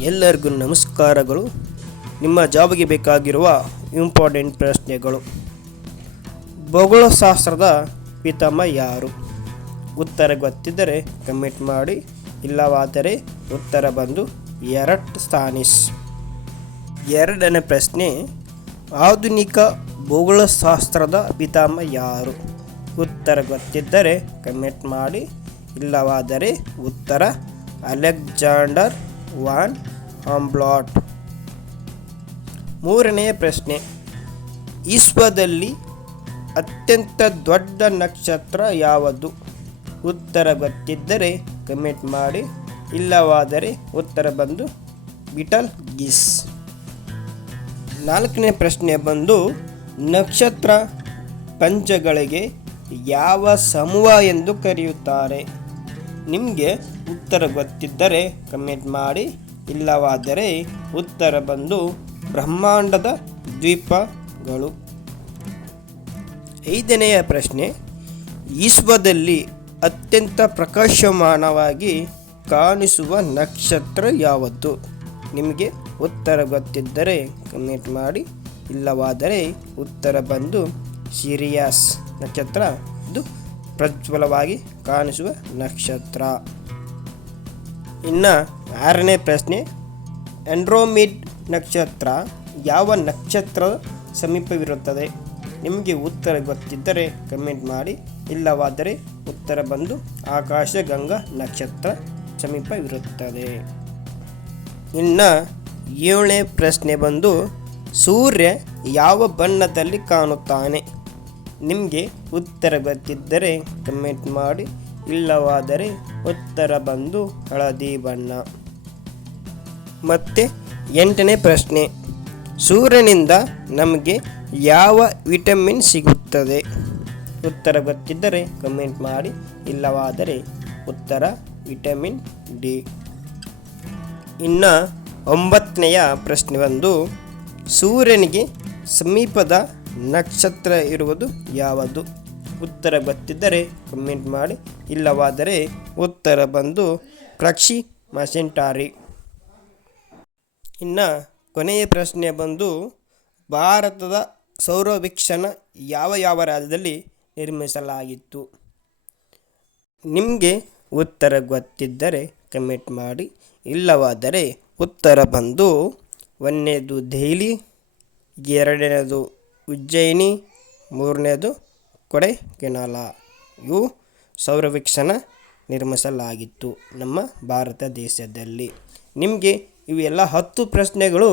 ಎಲ್ಲರಿಗೂ ನಮಸ್ಕಾರಗಳು. ನಿಮ್ಮ ಜಾಬ್ಗೆ ಬೇಕಾಗಿರುವ ಇಂಪಾರ್ಟೆಂಟ್ ಪ್ರಶ್ನೆಗಳು. ಭೌಗೋಳಶಾಸ್ತ್ರದ ಪಿತಾಮ ಯಾರು? ಉತ್ತರ ಗೊತ್ತಿದ್ದರೆ ಕಮೆಂಟ್ ಮಾಡಿ, ಇಲ್ಲವಾದರೆ ಉತ್ತರ ಬಂದು ಎರಟ್ ಸ್ಥಾನಿಸ್ ಎರಡನೇ ಪ್ರಶ್ನೆ, ಆಧುನಿಕ ಭೌಗೋಳಶಾಸ್ತ್ರದ ಪಿತಾಮ ಯಾರು? ಉತ್ತರ ಗೊತ್ತಿದ್ದರೆ ಕಮೆಂಟ್ ಮಾಡಿ, ಇಲ್ಲವಾದರೆ ಉತ್ತರ ಅಲೆಕ್ಸಾಂಡರ್ ವಾನ್ ಆಂಬ್ಲಾಟ್ ಮೂರನೆಯ ಪ್ರಶ್ನೆ. ವಿಶ್ವದಲ್ಲಿ ಅತ್ಯಂತ ದೊಡ್ಡ ನಕ್ಷತ್ರ ಯಾವುದು? ಉತ್ತರ ಗೊತ್ತಿದ್ದರೆ ಕಮೆಂಟ್ ಮಾಡಿ, ಇಲ್ಲವಾದರೆ ಉತ್ತರ ಬಂದು ಬಿಟಲ್ ಗಿಸ್. ನಾಲ್ಕನೇ ಪ್ರಶ್ನೆ ಬಂದು, ನಕ್ಷತ್ರ ಪಂಚಗಳಿಗೆ ಯಾವ ಸಮೂಹ ಎಂದು ಕರೆಯುತ್ತಾರೆ? ನಿಮಗೆ ಉತ್ತರ ಗೊತ್ತಿದ್ದರೆ ಕಮೆಂಟ್ ಮಾಡಿ, ಇಲ್ಲವಾದರೆ ಉತ್ತರ ಬಂದು ಬ್ರಹ್ಮಾಂಡದ ದ್ವೀಪಗಳು. ಐದನೆಯ ಪ್ರಶ್ನೆ ವಿಶ್ವದಲ್ಲಿ ಅತ್ಯಂತ ಪ್ರಕಾಶಮಾನವಾಗಿ ಕಾಣಿಸುವ ನಕ್ಷತ್ರ ಯಾವುದು ನಿಮಗೆ ಉತ್ತರ ಗೊತ್ತಿದ್ದರೆ ಕಮೆಂಟ್ ಮಾಡಿ, ಇಲ್ಲವಾದರೆ ಉತ್ತರ ಬಂದು ಸಿರಿಯಾಸ್ ನಕ್ಷತ್ರ. ಇದು ಪ್ರಜ್ವಲವಾಗಿ ಕಾಣಿಸುವ ನಕ್ಷತ್ರ. ಇನ್ನು ಆರನೇ ಪ್ರಶ್ನೆ ಎಂಡ್ರೋಮಿಡ್ ನಕ್ಷತ್ರ ಯಾವ ನಕ್ಷತ್ರ ಸಮೀಪವಿರುತ್ತದೆ? ನಿಮಗೆ ಉತ್ತರ ಗೊತ್ತಿದ್ದರೆ ಕಮೆಂಟ್ ಮಾಡಿ, ಇಲ್ಲವಾದರೆ ಉತ್ತರ ಬಂದು ಆಕಾಶ ಗಂಗಾ ನಕ್ಷತ್ರ ಸಮೀಪವಿರುತ್ತದೆ. ಇನ್ನು ಏಳನೇ ಪ್ರಶ್ನೆ ಬಂದು, ಸೂರ್ಯ ಯಾವ ಬಣ್ಣದಲ್ಲಿ ಕಾಣುತ್ತಾನೆ? ನಿಮಗೆ ಉತ್ತರ ಗೊತ್ತಿದ್ದರೆ ಕಮೆಂಟ್ ಮಾಡಿ ಇಲ್ಲವಾದರೆ ಉತ್ತರ ಬಂದು ಹಳದಿ ಬಣ್ಣ. ಮತ್ತೆ ಎಂಟನೇ ಪ್ರಶ್ನೆ. ಸೂರ್ಯನಿಂದ ನಮಗೆ ಯಾವ ವಿಟಮಿನ್ ಸಿಗುತ್ತದೆ? ಉತ್ತರ ಗೊತ್ತಿದ್ದರೆ ಕಮೆಂಟ್ ಮಾಡಿ, ಇಲ್ಲವಾದರೆ ಉತ್ತರ ವಿಟಮಿನ್ ಡಿ. ಇನ್ನು ಒಂಬತ್ತನೆಯ ಪ್ರಶ್ನೆ ಒಂದು ಸೂರ್ಯನಿಗೆ ಸಮೀಪದ ನಕ್ಷತ್ರ ಇರುವುದು ಯಾವುದು? ಉತ್ತರ ಗೊತ್ತಿದ್ದರೆ ಕಮೆಂಟ್ ಮಾಡಿ, ಇಲ್ಲವಾದರೆ ಉತ್ತರ ಬಂದು ಪ್ರಕ್ಷಿ ಮಸೆಂಟಾರಿ. ಇನ್ನು ಕೊನೆಯ ಪ್ರಶ್ನೆ ಬಂದು, ಭಾರತದ ಸೌರವೀಕ್ಷಣ ಯಾವ ಯಾವ ರಾಜ್ಯದಲ್ಲಿ ನಿರ್ಮಿಸಲಾಗಿತ್ತು? ನಿಮಗೆ ಉತ್ತರ ಗೊತ್ತಿದ್ದರೆ ಕಮೆಂಟ್ ಮಾಡಿ, ಇಲ್ಲವಾದರೆ ಉತ್ತರ ಬಂದು ಒಂದನೇದು ದೆಹಲಿ, ಎರಡನೇದು ಉಜ್ಜಯಿನಿ, ಮೂರನೇದು ಕೊಡೆಕೆನಾಲ ಇವು ಸೌರವೀಕ್ಷಣ ನಿರ್ಮಿಸಲಾಗಿತ್ತು ನಮ್ಮ ಭಾರತ ದೇಶದಲ್ಲಿ. ನಿಮಗೆ ಇವೆಲ್ಲ ಹತ್ತು ಪ್ರಶ್ನೆಗಳು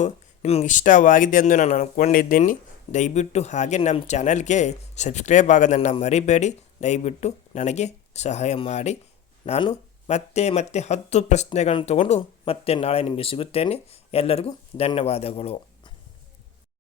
ನಿಮ್ಗೆ ಇಷ್ಟವಾಗಿದೆ ಎಂದು ನಾನು ಅಂದ್ಕೊಂಡಿದ್ದೀನಿ ದಯವಿಟ್ಟು ಹಾಗೆ ನಮ್ಮ ಚಾನಲ್ಗೆ ಸಬ್ಸ್ಕ್ರೈಬ್ ಆಗೋದನ್ನು ಮರಿಬೇಡಿ. ದಯವಿಟ್ಟು ನನಗೆ ಸಹಾಯ ಮಾಡಿ. ನಾನು ಮತ್ತೆ ಮತ್ತೆ ಹತ್ತು ಪ್ರಶ್ನೆಗಳನ್ನು ತಗೊಂಡು ಮತ್ತೆ ನಾಳೆ ನಿಮಗೆ ಸಿಗುತ್ತೇನೆ. ಎಲ್ಲರಿಗೂ ಧನ್ಯವಾದಗಳು.